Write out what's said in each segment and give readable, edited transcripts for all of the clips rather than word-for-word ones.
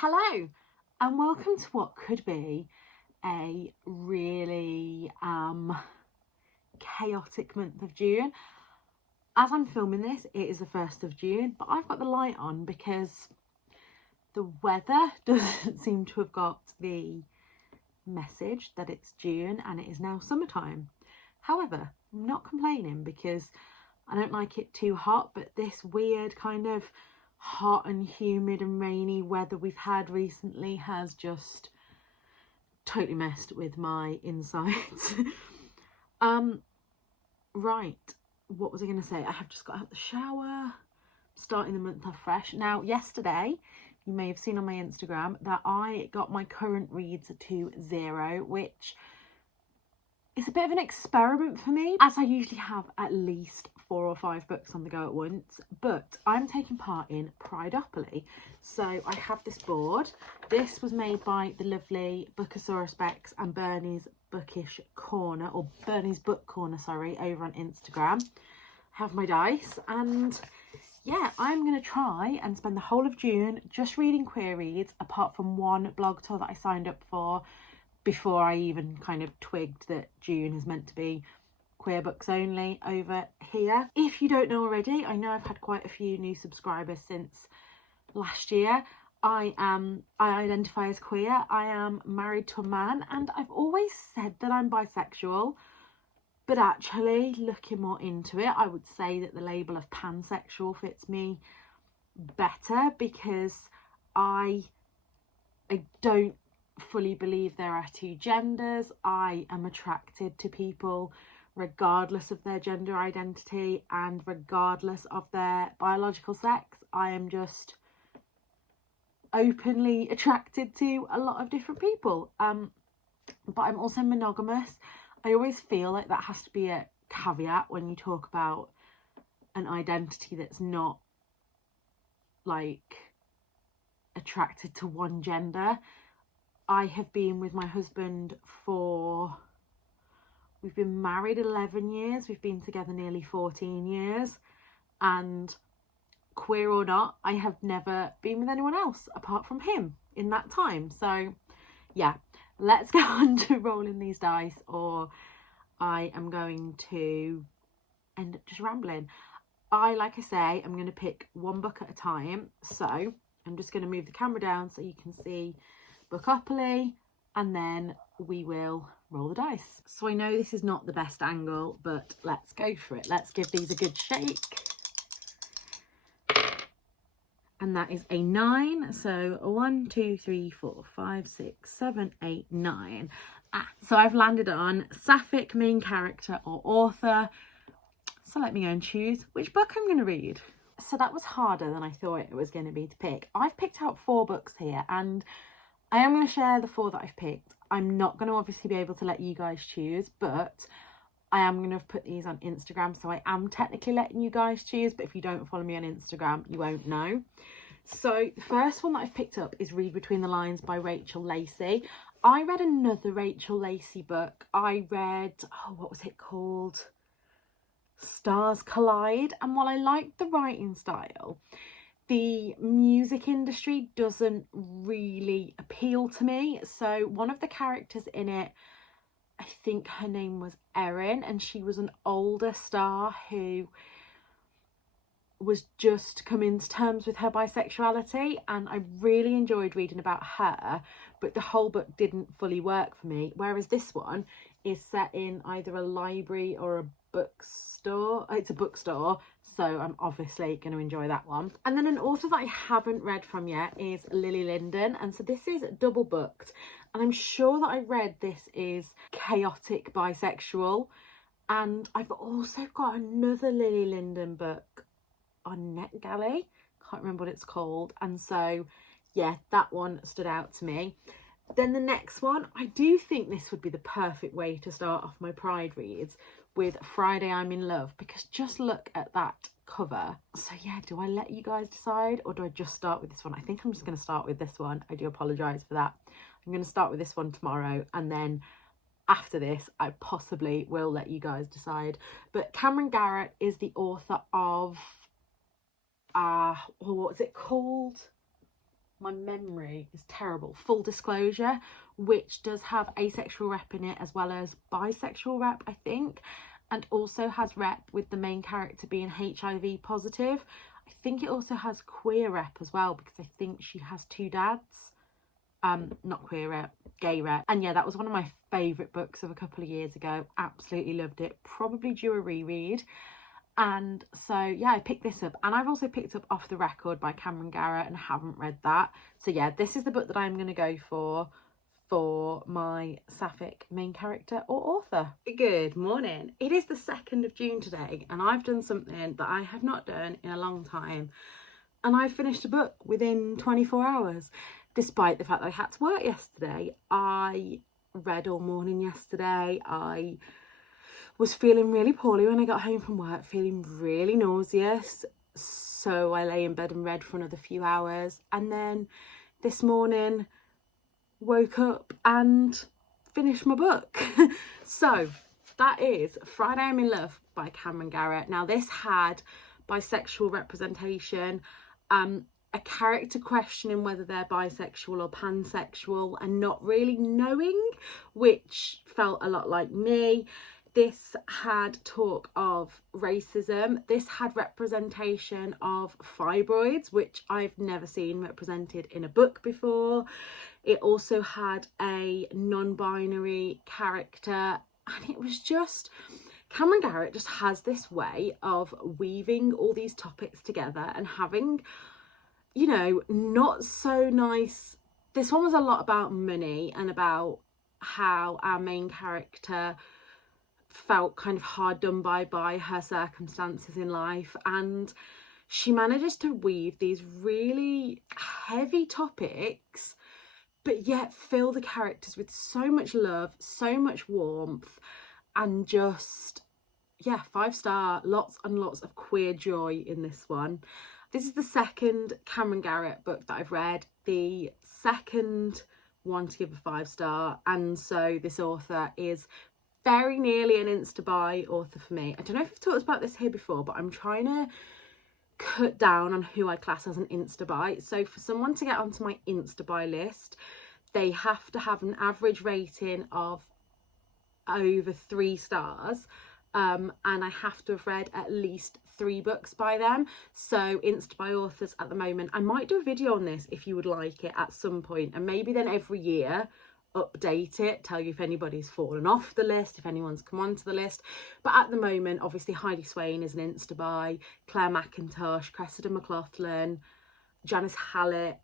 Hello and welcome to what could be a really chaotic month of June. As I'm filming this, it is the 1st of June, but I've got the light on because the weather doesn't seem to have got the message that it's June and it is now summertime. However, I'm not complaining because I don't like it too hot, but this weird kind of hot and humid and rainy weather we've had recently has just totally messed with my insides. Right, what was I going to say? I have just got out the shower, starting the month off fresh. Now, yesterday, you may have seen on my Instagram that I got my current reads to 0, which is a bit of an experiment for me, as I usually have at least 4 or 5 books on the go at once, but I'm taking part in Prideopoly. So I have this board. This was made by the lovely Bookosaurus Bex and Bernie's Bookish Corner, or Bernie's Book Corner, sorry, over on Instagram. I have my dice, and yeah, I'm going to try and spend the whole of June just reading queer reads, apart from one blog tour that I signed up for before I even kind of twigged that June is meant to be queer books only over here. If you don't know already, I know I've had quite a few new subscribers since last year. I identify as queer. I am married to a man, and I've always said that I'm bisexual, but actually looking more into it, I would say that the label of pansexual fits me better, because I don't fully believe there are 2 genders. I am attracted to people regardless of their gender identity and regardless of their biological sex. I am just openly attracted to a lot of different people, but I'm also monogamous. I always feel like that has to be a caveat when you talk about an identity that's not like attracted to one gender. I have been with my husband we've been married 11 years, we've been together nearly 14 years, and queer or not, I have never been with anyone else apart from him in that time. So yeah, let's get on to rolling these dice, or I am going to end up just rambling. Like I say, I'm going to pick one book at a time, so I'm just going to move the camera down so you can see Bookopoly, and then we will roll the dice. So I know this is not the best angle, but let's go for it. Let's give these a good shake. And that is a 9. So 1, 2, 3, 4, 5, 6, 7, 8, 9. So I've landed on sapphic main character or author. So let me go and choose which book I'm going to read. So that was harder than I thought it was going to be to pick. I've picked out 4 books here, and I am going to share the 4 that I've picked. I'm not going to obviously be able to let you guys choose, but I am going to have put these on Instagram, so I am technically letting you guys choose, but if you don't follow me on Instagram, you won't know. So the first one that I've picked up is Read Between the Lines by Rachel Lacey. I read another Rachel Lacey book. I read, what was it called? Stars Collide. And while I liked the writing style, the music industry doesn't really appeal to me. So one of the characters in it, I think her name was Erin, and she was an older star who was just coming to terms with her bisexuality, and I really enjoyed reading about her, but the whole book didn't fully work for me. Whereas this one is set in either a library or a bookstore. It's a bookstore, so I'm obviously going to enjoy that one. And then an author that I haven't read from yet is Lily Linden, and so this is double booked, and I'm sure that I read this is chaotic bisexual. And I've also got another Lily Linden book on NetGalley, can't remember what it's called, and so yeah, that one stood out to me. Then the next one, I do think this would be the perfect way to start off my Pride reads, with Friday I'm in Love, because just look at that cover. So yeah, do I let you guys decide, or do I just start with this one? I think I'm just going to start with this one. I do apologise for that. I'm going to start with this one tomorrow, and then after this I possibly will let you guys decide. But Camryn Garrett is the author of what was it called? my memory is terrible, full disclosure, which does have asexual rep in it as well as bisexual rep, I think, and also has rep with the main character being HIV positive. I think it also has queer rep as well, because I think she has 2 dads. Not queer rep, gay rep. And yeah, that was one of my favourite books of a couple of years ago. Absolutely loved it. Probably due a reread. And so yeah, I picked this up, and I've also picked up Off the Record by Camryn Garrett and haven't read that. So yeah, this is the book that I'm going to go for my sapphic main character or author. Good morning. It is the 2nd of June today, and I've done something that I have not done in a long time, and I finished a book within 24 hours, despite the fact that I had to work yesterday. I read all morning yesterday. I was feeling really poorly when I got home from work, feeling really nauseous, so I lay in bed and read for another few hours, and then this morning woke up and finished my book. So that is Friday I'm in Love by Camryn Garrett. Now this had bisexual representation, a character questioning whether they're bisexual or pansexual and not really knowing, which felt a lot like me. This had talk of racism. This had representation of fibroids, which I've never seen represented in a book before. It also had a non-binary character, and it was just, Camryn Garrett just has this way of weaving all these topics together and having, you know, not so nice. This one was a lot about money and about how our main character felt kind of hard done by her circumstances in life, and she manages to weave these really heavy topics but yet fill the characters with so much love, so much warmth, and just, yeah, 5-star, lots and lots of queer joy in this one. This is the 2nd Camryn Garrett book that I've read, the 2nd one to give a 5-star, and so this author is very nearly an Insta buy author for me. I don't know if I've talked about this here before, but I'm trying to cut down on who I class as an Insta buy. So for someone to get onto my Insta buy list, they have to have an average rating of over 3 stars, and I have to have read at least 3 books by them. So Insta buy authors at the moment, I might do a video on this if you would like it at some point, and maybe then every year update it, tell you if anybody's fallen off the list, if anyone's come onto the list. But at the moment, obviously Heidi Swain is an Insta buy, Claire McIntosh, Cressida McLaughlin, Janice Hallett.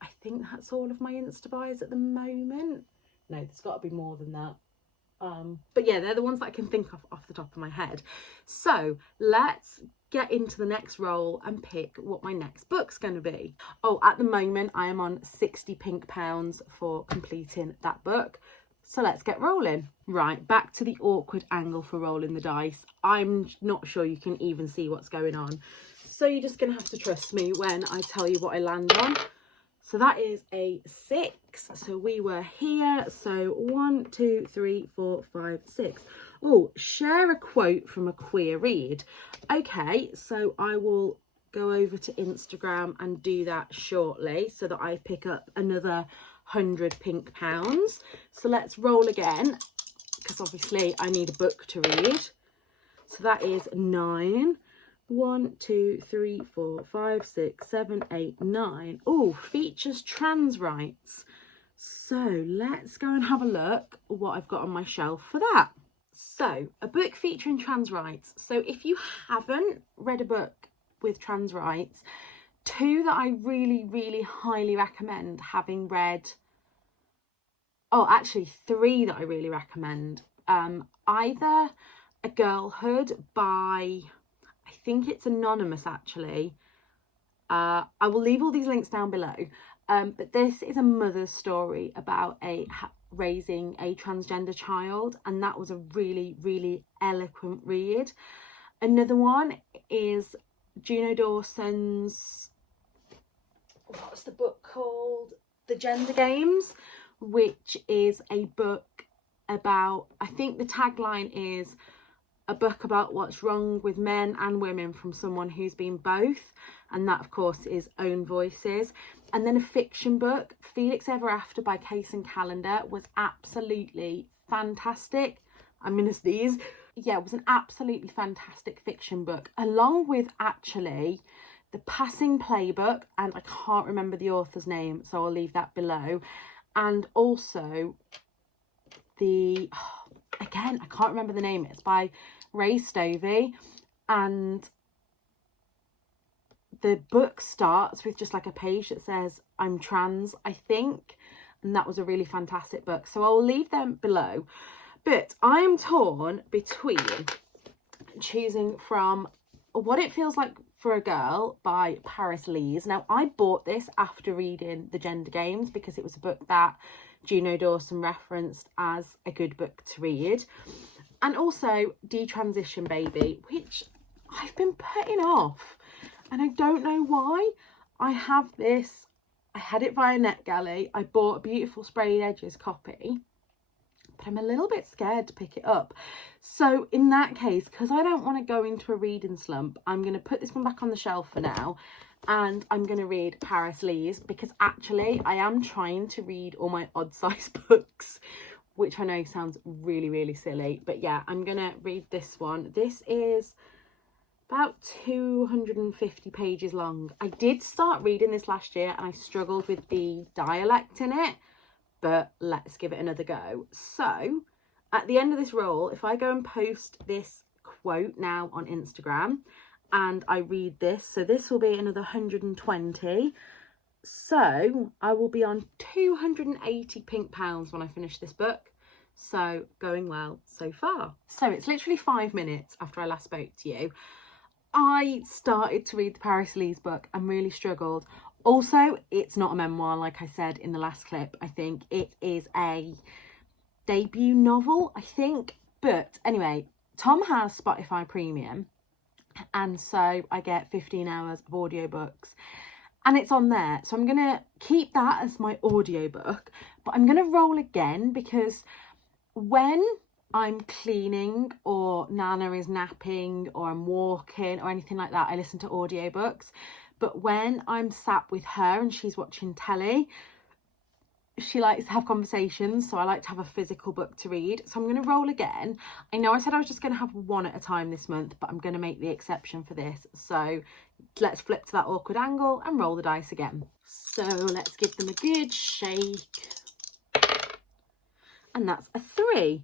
I think that's all of my Insta buys at the moment. No, there's got to be more than that. But yeah, they're the ones that I can think of off the top of my head. So let's get into the next roll and pick what my next book's going to be. Oh, at the moment I am on 60 pink pounds for completing that book. So let's get rolling. Right, back to the awkward angle for rolling the dice. I'm not sure you can even see what's going on, so you're just going to have to trust me when I tell you what I land on. So that is a 6. So we were here. So 1, 2, 3, 4, 5, 6. Oh, share a quote from a queer read. Okay, so I will go over to Instagram and do that shortly so that I pick up another 100 pink pounds. So let's roll again, because obviously I need a book to read. So that is 9. 1, 2, 3, 4, 5, 6, 7, 8, 9. Oh, features trans rights. So let's go and have a look what I've got on my shelf for that. So a book featuring trans rights. So if you haven't read a book with trans rights, 2 that I really, really highly recommend, having read, oh, actually 3 that I really recommend. Either A Girlhood by, I think it's anonymous actually. I will leave all these links down below. But this is a mother's story about raising a transgender child, and that was a really, really eloquent read. Another one is Juno Dawson's, what's the book called? The Gender Games, which is a book about, I think the tagline is a book about what's wrong with men and women from someone who's been both, and that of course is Own Voices. And then a fiction book, Felix Ever After by Case and Calendar, was absolutely fantastic. I'm gonna sneeze. Yeah, it was an absolutely fantastic fiction book, along with actually The Passing Playbook, and I can't remember the author's name, so I'll leave that below. And also again, I can't remember the name, it's by Ray Stovey, and the book starts with just like a page that says I'm trans, I think, and that was a really fantastic book, so I'll leave them below. But I am torn between choosing from What It Feels Like for a Girl by Paris Lees. Now, I bought this after reading The Gender Games because it was a book that Juno Dawson referenced as a good book to read. And also Detransition Baby, which I've been putting off, and I don't know why. I have this, I had it via NetGalley. I bought a beautiful Sprayed Edges copy, but I'm a little bit scared to pick it up. So in that case, because I don't want to go into a reading slump, I'm going to put this one back on the shelf for now, and I'm going to read Paris Lees, because actually I am trying to read all my odd size books, which I know sounds really, really silly. But yeah, I'm going to read this one. This is about 250 pages long. I did start reading this last year and I struggled with the dialect in it, but let's give it another go. So at the end of this roll, if I go and post this quote now on Instagram and I read this, so this will be another 120. So I will be on 280 pink pounds when I finish this book. So going well so far. So it's literally 5 minutes after I last spoke to you. I started to read the Paris Lees book and really struggled. Also, it's not a memoir, like I said in the last clip. I think it is a debut novel, I think. But anyway, Tom has Spotify Premium, and so I get 15 hours of audiobooks, and it's on there. So I'm going to keep that as my audiobook, but I'm going to roll again, because when I'm cleaning or Nana is napping or I'm walking or anything like that, I listen to audiobooks. But when I'm sat with her and she's watching telly, she likes to have conversations, so I like to have a physical book to read. So I'm going to roll again. I know I said I was just going to have one at a time this month, but I'm going to make the exception for this. So let's flip to that awkward angle and roll the dice again. So let's give them a good shake. And that's a 3.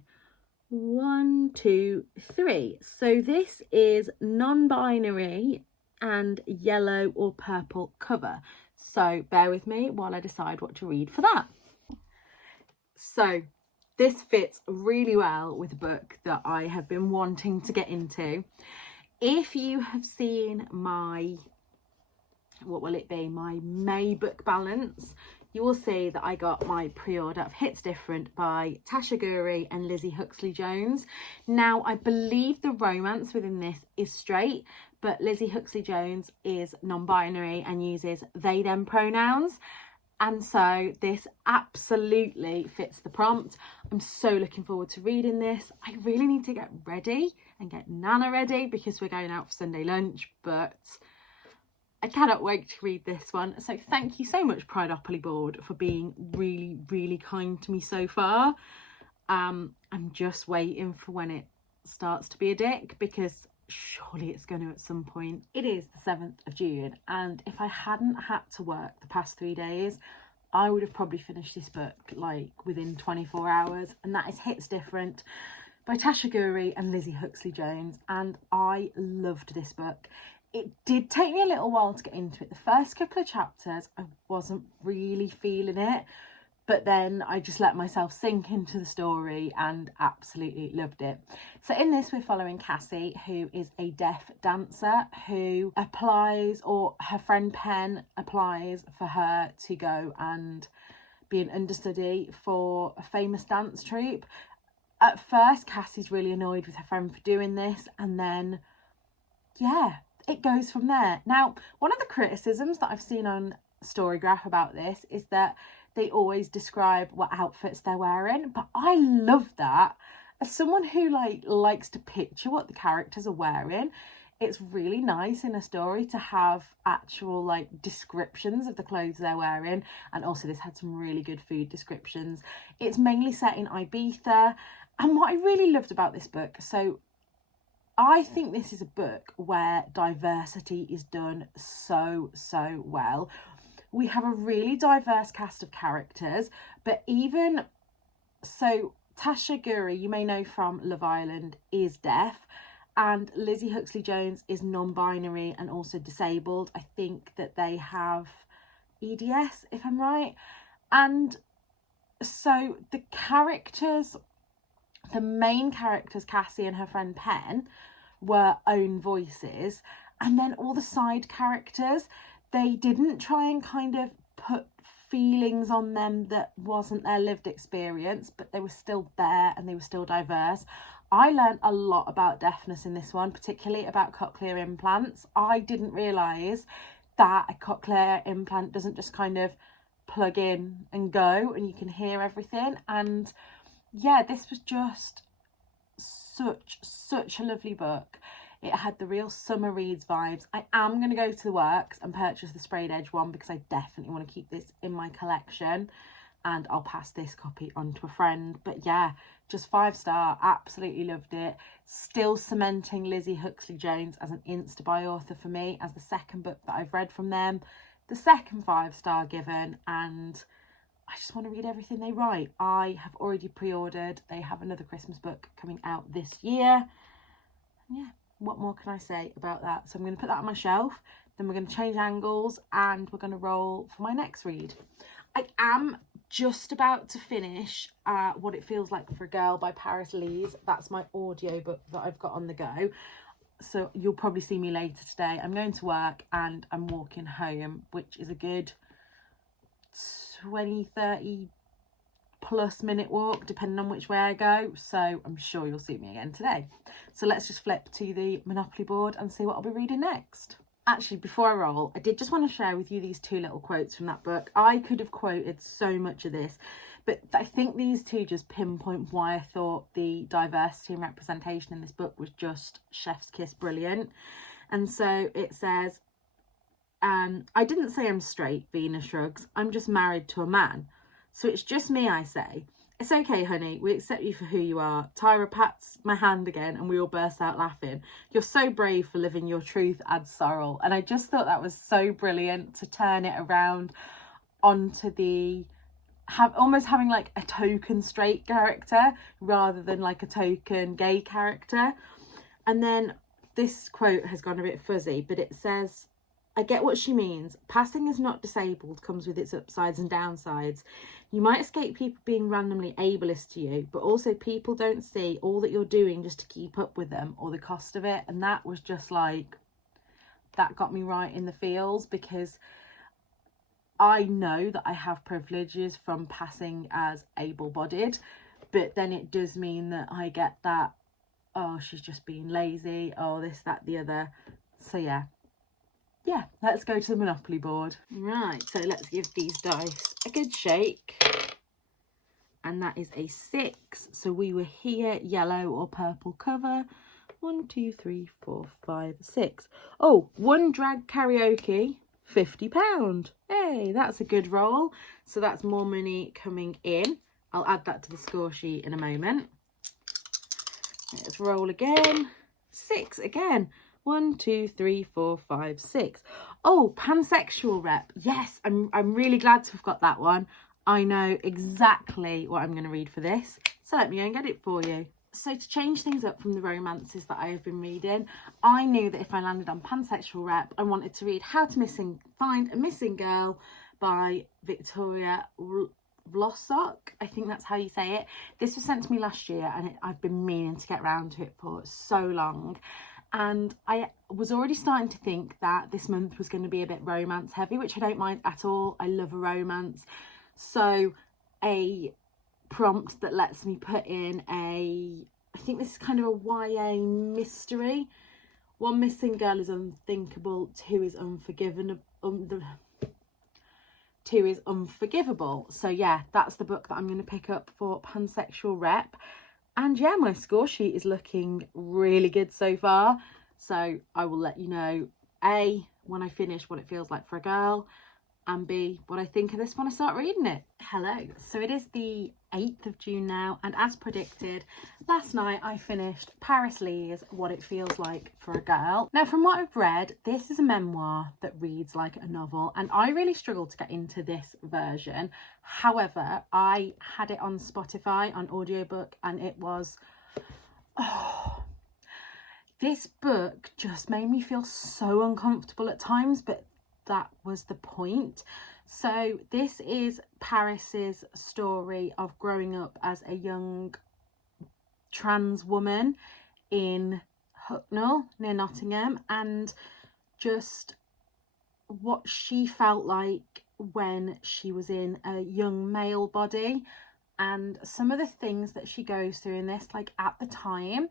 1, 2, 3. So this is non-binary and yellow or purple cover. So bear with me while I decide what to read for that. So this fits really well with a book that I have been wanting to get into. If you have seen my, what will it be, my May book balance, you will see that I got my pre-order of Hits Different by Tasha Ghouri and Lizzie Huxley-Jones. Now, I believe the romance within this is straight, but Lizzie Huxley-Jones is non-binary and uses they, them pronouns. And so this absolutely fits the prompt. I'm so looking forward to reading this. I really need to get ready and get Nana ready because we're going out for Sunday lunch, but I cannot wait to read this one. So thank you so much, Prideopoly board, for being really, really kind to me so far. I'm just waiting for when it starts to be a dick, because surely it's going to at some point. It is the 7th of June, and if I hadn't had to work the past 3 days, I would have probably finished this book like within 24 hours, and that is Hits Different by Tasha Ghouri and Lizzie Huxley-Jones, and I loved this book. It did take me a little while to get into it. The first couple of chapters, I wasn't really feeling it, but then I just let myself sink into the story and absolutely loved it. So in this, we're following Cassie, who is a deaf dancer who applies, or her friend Pen applies for her to go and be an understudy for a famous dance troupe. At first, Cassie's really annoyed with her friend for doing this, and then, yeah, it goes from there. Now, one of the criticisms that I've seen on Storygraph about this is that they always describe what outfits they're wearing, but I love that. as someone who likes to picture what the characters are wearing, it's really nice in a story to have actual descriptions of the clothes they're wearing. And also this had some really good food descriptions. It's mainly set in Ibiza. And what I really loved about this book, so I think this is a book where diversity is done so well. We have a really diverse cast of characters, but even so, Tasha Ghouri, you may know from Love Island, is deaf, and Lizzie Huxley-Jones is non-binary and also disabled. I think that they have EDS, if I'm right. And so the characters, the main characters, Cassie and her friend Pen, were own voices, and then all the side characters, they didn't try and kind of put feelings on them that wasn't their lived experience, but they were still there and they were still diverse. I learned a lot about deafness in this one, particularly about cochlear implants. I didn't realise that a cochlear implant doesn't just kind of plug in and go and you can hear everything. And yeah, this was just such a lovely book. It had the real summer reads vibes. I am going to go to the works and purchase the sprayed edge one because I definitely want to keep this in my collection, and I'll pass this copy on to a friend. But yeah, just 5-star, absolutely loved it. Still cementing Lizzie Huxley-Jones as an Insta buy author for me, as the second book that I've read from them, the second 5-star given, and I just want to read everything they write. I have already pre-ordered. They have another Christmas book coming out this year. Yeah, what more can I say about that? So I'm going to put that on my shelf, then we're going to change angles and we're going to roll for my next read. I am just about to finish What It Feels Like for a Girl by Paris Lees. That's my audiobook that I've got on the go. So you'll probably see me later today. I'm going to work and I'm walking home, which is a good 20-30 plus minute walk depending on which way I go, so I'm sure you'll see me again today. So let's just flip to the Monopoly board and see what I'll be reading next. Actually, before I roll, I did just want to share with you these two little quotes from that book. I could have quoted so much of this, but I think these two just pinpoint why I thought the diversity and representation in this book was just chef's kiss brilliant. And so it says, I didn't say I'm straight, Venus shrugs. I'm just married to a man. So it's just me, I say. It's okay, honey. We accept you for who you are. Tyra pats my hand again and we all burst out laughing. You're so brave for living your truth, adds Sorrel. And I just thought that was so brilliant to turn it around onto the almost having like a token straight character rather than like a token gay character. And then this quote has gone a bit fuzzy, but it says, I get what she means. Passing as not disabled comes with its upsides and downsides. You might escape people being randomly ableist to you, but also people don't see all that you're doing just to keep up with them or the cost of it. And that was just like, that got me right in the feels, because I know that I have privileges from passing as able-bodied, but then it does mean that I get that, oh, she's just being lazy, oh, this, that, the other. So yeah, let's go to the Monopoly board. Right, so let's give these dice a good shake. And that is a 6. So we were here, yellow or purple cover. 1, 2, 3, 4, 5, 6. Oh, one drag karaoke, £50. Hey, that's a good roll. So that's more money coming in. I'll add that to the score sheet in a moment. Let's roll again. 6 again. 1, 2, 3, 4, 5, 6. Oh, pansexual rep. Yes, I'm really glad to have got that one. I know exactly what I'm going to read for this. So let me go and get it for you. So to change things up from the romances that I have been reading, I knew that if I landed on pansexual rep, I wanted to read How to Find a Missing Girl by Victoria Wlosock. I think that's how you say it. This was sent to me last year and I've been meaning to get around to it for so long. And I was already starting to think that this month was going to be a bit romance heavy, which I don't mind at all. I love a romance. So a prompt that lets me put in I think this is kind of a YA mystery. 1 missing girl is unthinkable, 2 is unforgivable. 2 is unforgivable. So yeah, that's the book that I'm going to pick up for pansexual rep. And yeah, my score sheet is looking really good so far. So I will let you know, A, when I finish, what it feels like for a girl, and B, what I think of this when I start reading it. Hello. So it is the 8th of June now, and as predicted, last night I finished Paris Lee's What It Feels Like for a Girl. Now, from what I've read, this is a memoir that reads like a novel, and I really struggled to get into this version. However, I had it on Spotify on audiobook, and it was... this book just made me feel so uncomfortable at times, but that was the point. So this is Paris's story of growing up as a young trans woman in Hucknall near Nottingham, and just what she felt like when she was in a young male body, and some of the things that she goes through in this. Like, at the time,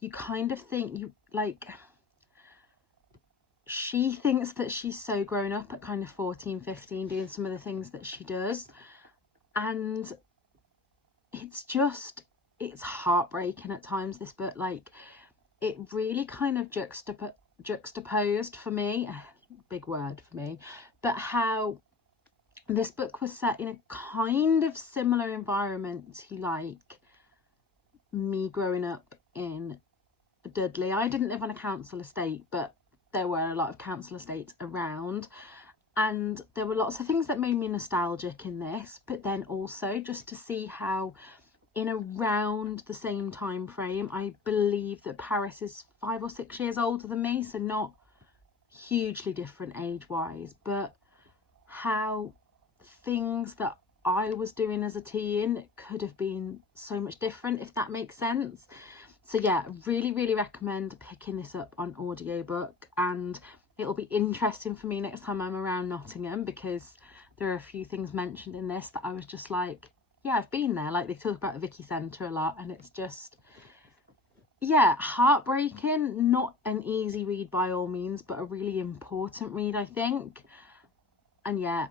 you kind of think, you like, she thinks that she's so grown up at kind of 14, 15, doing some of the things that she does. And it's heartbreaking at times, this book. Like, it really kind of juxtaposed for me, big word for me, but how this book was set in a kind of similar environment to like me growing up in Dudley. I didn't live on a council estate, but there were a lot of council estates around, and there were lots of things that made me nostalgic in this. But then also just to see how in around the same time frame, I believe that Paris is 5 or 6 years older than me, so not hugely different age wise, but how things that I was doing as a teen could have been so much different, if that makes sense. So yeah, really recommend picking this up on audiobook, and it'll be interesting for me next time I'm around Nottingham, because there are a few things mentioned in this that I was just like, yeah, I've been there. Like, they talk about the Vicky Centre a lot, and it's just, yeah, heartbreaking. Not an easy read by all means, but a really important read, I think. And yeah,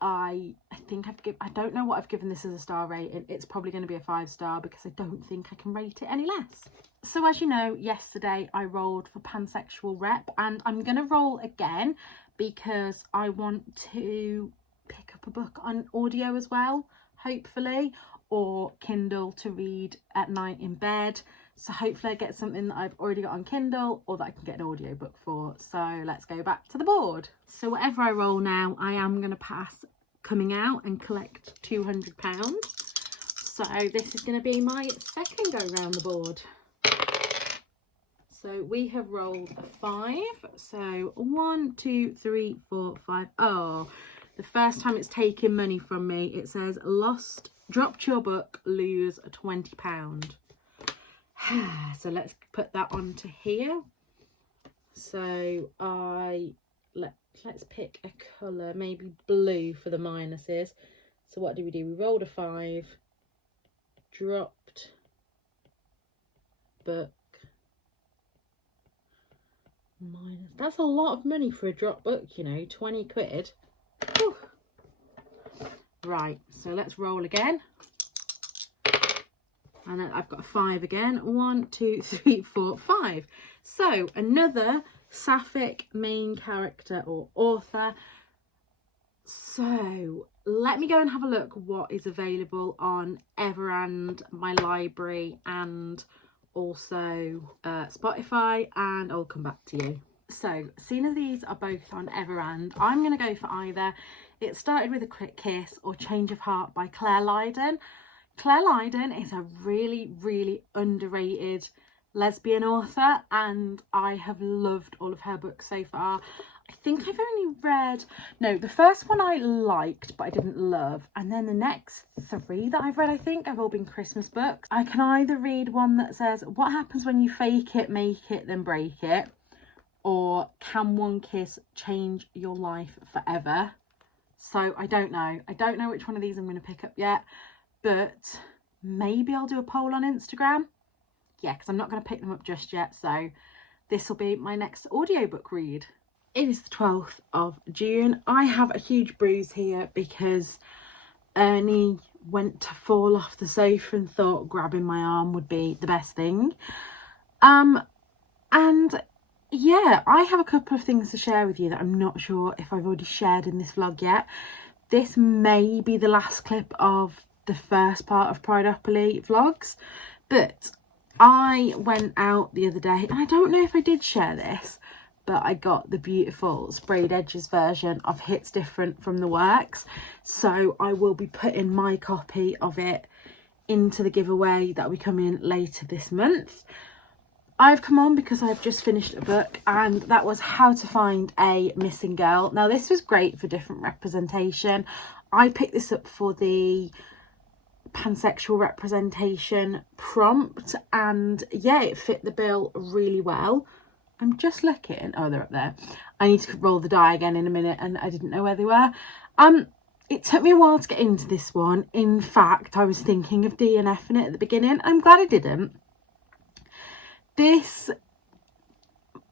I think I don't know what I've given this as a star rating. It's probably going to be a 5-star, because I don't think I can rate it any less. So as you know, yesterday I rolled for Pansexual Rep, and I'm going to roll again because I want to pick up a book on audio as well, hopefully, or Kindle to read at night in bed. So hopefully I get something that I've already got on Kindle, or that I can get an audiobook for. So let's go back to the board. So whatever I roll now, I am going to pass coming out and collect £200. So this is going to be my second go round the board. So we have rolled a 5. So 1, 2, 3, 4, 5. Oh, the first time it's taken money from me. It says dropped your book, lose £20. So let's put that onto here. So let's pick a colour, maybe blue for the minuses. So what do? We rolled a 5, dropped book, minus. That's a lot of money for a drop book, you know, 20 quid. Whew. Right, so let's roll again. And then I've got a 5 again. 1, 2, 3, 4, 5. So another sapphic main character or author. So let me go and have a look what is available on Everand, my library, and also Spotify, and I'll come back to you. So seeing as these are both on Everand, I'm going to go for either It Started With a Quick Kiss or Change of Heart by Claire Lydon. Claire Lydon is a really underrated lesbian author, and I have loved all of her books so far. I think I've only read, no, the first one I liked but I didn't love, and then the next 3 that I've read, I think, have all been Christmas books. I can either read one that says, what happens when you fake it, make it, then break it, or can one kiss change your life forever? So I don't know which one of these I'm going to pick up yet, but maybe I'll do a poll on Instagram. Yeah, because I'm not going to pick them up just yet. So this will be my next audiobook read. It is the 12th of June. I have a huge bruise here because Ernie went to fall off the sofa and thought grabbing my arm would be the best thing. And yeah, I have a couple of things to share with you that I'm not sure if I've already shared in this vlog yet. This may be the last clip of the first part of Prideopoly vlogs, but I went out the other day, and I don't know if I did share this, but I got the beautiful sprayed edges version of Hits Different from the works, so I will be putting my copy of it into the giveaway that will be coming later this month. I've come on because I've just finished a book, and that was How to Find a Missing Girl. Now this was great for different representation. I picked this up for the pansexual representation prompt, and yeah, it fit the bill really well. I'm just looking, oh, they're up there. I need to roll the die again in a minute, and I didn't know where they were. It took me a while to get into this one. In fact, I was thinking of DNFing it at the beginning. I'm glad I didn't.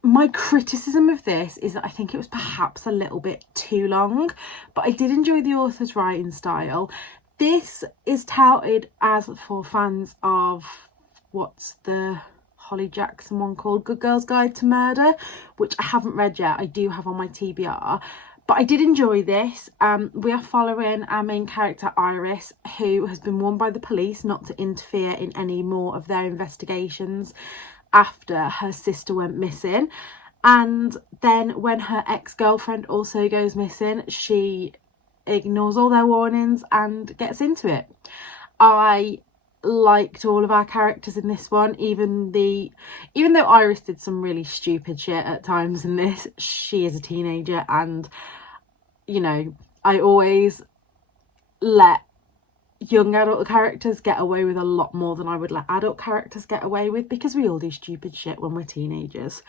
My criticism of this is that I think it was perhaps a little bit too long, but I did enjoy the author's writing style. This is touted as for fans of, what's the Holly Jackson one called, Good Girl's Guide to Murder, which I haven't read yet. I do have on my TBR, but I did enjoy this. We are following our main character Iris, who has been warned by the police not to interfere in any more of their investigations after her sister went missing. And then when her ex-girlfriend also goes missing, she ignores all their warnings and gets into it. I liked all of our characters in this one, even though Iris did some really stupid shit at times in this. She is a teenager, and you know, I always let young adult characters get away with a lot more than I would let adult characters get away with, because we all do stupid shit when we're teenagers.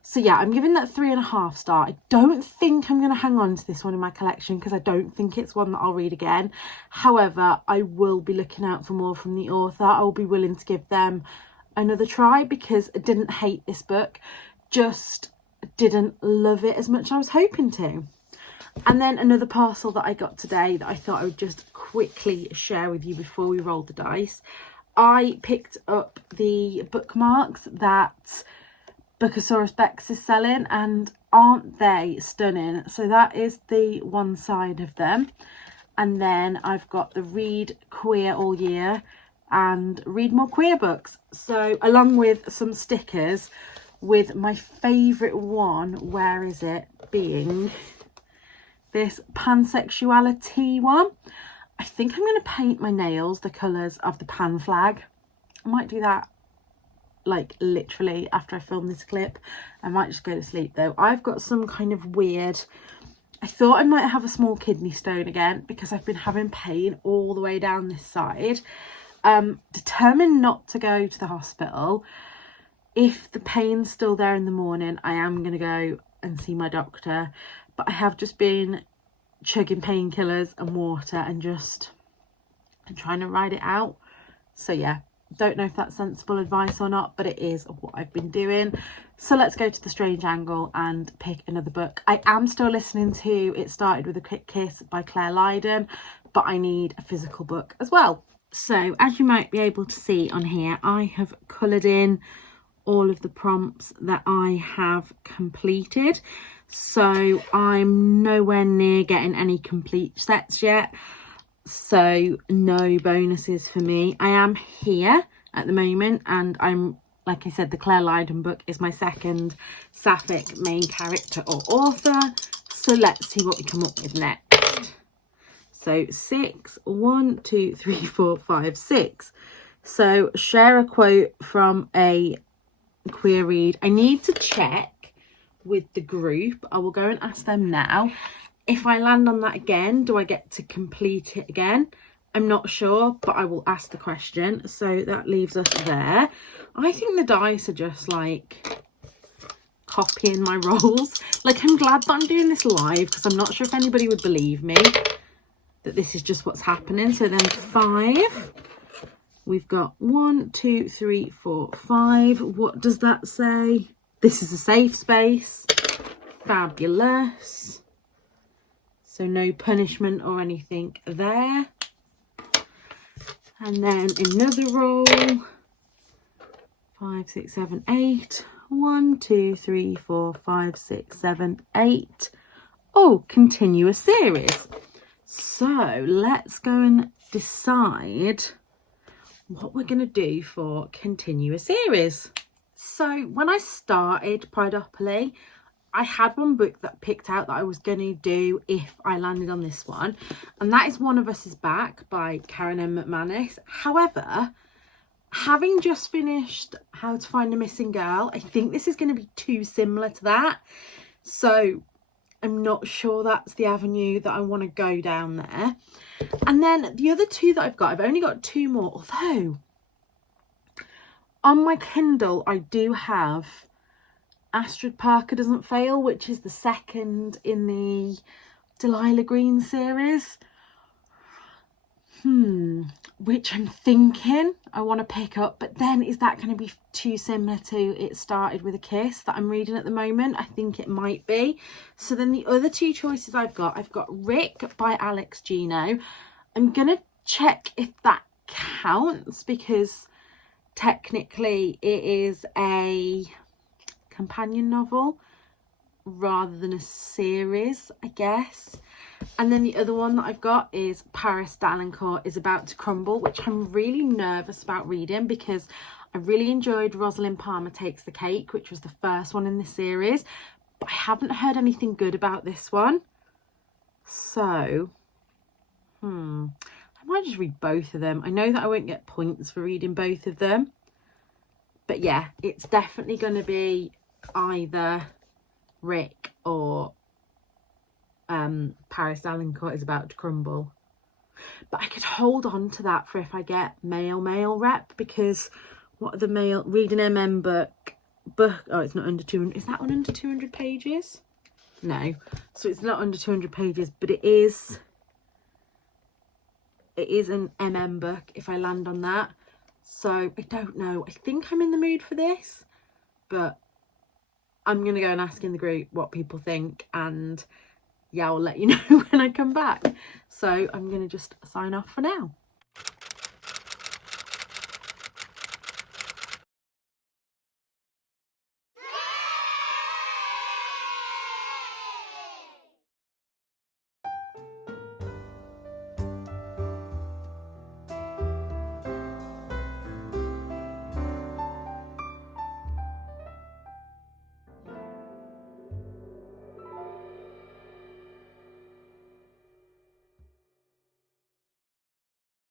So yeah, I'm giving that 3.5 star. I don't think I'm going to hang on to this one in my collection because I don't think it's one that I'll read again. However, I will be looking out for more from the author. I will be willing to give them another try, because I didn't hate this book, just didn't love it as much as I was hoping to. And then another parcel that I got today that I thought I would just quickly share with you before we roll the dice. I picked up the bookmarks that Bookosaurus Bex is selling, and aren't they stunning? So that is the one side of them. And then I've got the Read Queer All Year and Read More Queer books. So along with some stickers, with my favourite one, where is it, being this pansexuality one. I think I'm going to paint my nails the colours of the pan flag. I might do that like literally after I film this clip. I might just go to sleep though. I've got some kind of weird, I thought I might have a small kidney stone again, because I've been having pain all the way down this side. Determined not to go to the hospital. If the pain's still there in the morning, I am going to go and see my doctor. But I have just been chugging painkillers and water and trying to ride it out. So yeah, don't know if that's sensible advice or not, but it is what I've been doing. So let's go to the Strange Angle and pick another book. I am still listening to It Started With a Quick Kiss by Claire Lydon, but I need a physical book as well. So as you might be able to see on here, I have coloured in all of the prompts that I have completed. So I'm nowhere near getting any complete sets yet, so no bonuses for me. I am here at the moment, and I'm, like I said, the Claire Lydon book is my second sapphic main character or author. So let's see what we come up with next. So 6, 1, 2, 3, 4, 5, 6. So share a quote from a queer read. I need to check with the group. I will go and ask them now. If I land on that again, do I get to complete it again? I'm not sure, but I will ask the question. So that leaves us there. I think the dice are just like copying my rolls. Like, I'm glad that I'm doing this live, because I'm not sure if anybody would believe me that this is just what's happening. So then 5, we've got 1, 2, 3, 4, 5. What does that say? This is a safe space. Fabulous. So no punishment or anything there. And then another roll. 5, 6, 7, 8. 1, 2, 3, 4, 5, 6, 7, 8. Oh, continuous series. So let's go and decide what we're going to do for continuous series. So when I started Prideopoly, I had one book that picked out that I was going to do if I landed on this one, and that is One of Us is Back by Karen M. McManus. However, having just finished How to Find a Missing Girl, I think this is going to be too similar to that. So I'm not sure that's the avenue that I want to go down there. And then the other two that I've only got two more, although on my Kindle I do have Astrid Parker Doesn't Fail, which is the second in the Delilah Green series. Which I'm thinking I want to pick up, but then is that going to be too similar to It Started With a Kiss that I'm reading at the moment? I think it might be. So then the other two choices I've got Rick by Alex Gino. I'm going to check if that counts, because technically it is a companion novel rather than a series, I guess. And then the other one that I've got is Paris Dalincourt is About to Crumble, which I'm really nervous about reading because I really enjoyed Rosalind Palmer Takes the Cake, which was the first one in the series, but I haven't heard anything good about this one. So I might just read both of them. I know that I won't get points for reading both of them, but yeah, it's definitely going to be either Rick or Paris Dalincourt is About to Crumble. But I could hold on to that for if I get male rep, because what are the male reading MM book? Oh, it's not under 200. Is that one under 200 pages? No, so it's not under 200 pages, but it is an MM book if I land on that. So I don't know. I think I'm in the mood for this, but I'm gonna go and ask in the group what people think, and yeah, I'll let you know when I come back. So I'm going to just sign off for now.